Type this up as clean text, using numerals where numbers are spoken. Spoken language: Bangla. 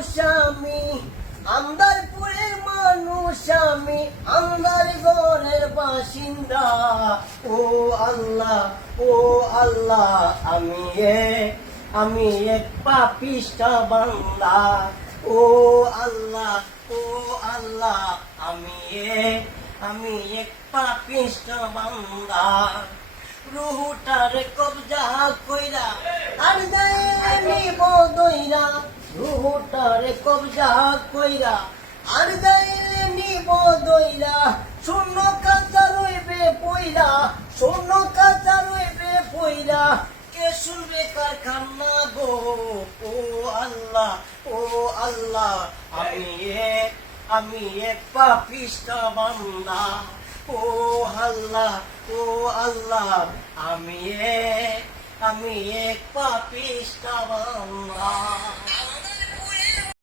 মানুষ আমি, আমদারপুরের মানুষ আমি, আমদার ঘরের বাসিন্দা। ও আল্লাহ, ও আল্লাহ, আমি এক পাপিষ্ঠ বান্দা। ও আল্লাহ, ও আল্লাহ, আমি এক পাপিষ্ঠ বান্দা। রুহুটারে কবজা কইরা আর গায়ে নিব দইরা, রুহুটারে কবজা কইরা আর গায়ে নিব দইরা। শূন্য কাঁচা রইবে পইরা, শূন্য কাঁচা রইবে পইরা, কে শুনবে কার কান্না গো। ও আল্লাহ, ও আল্লাহ, আমি এক পাপিষ্ঠ বান্দা। ও আল্লাহ, ও আল্লাহ, আমি এক পাপিষ্ঠ বান্দা।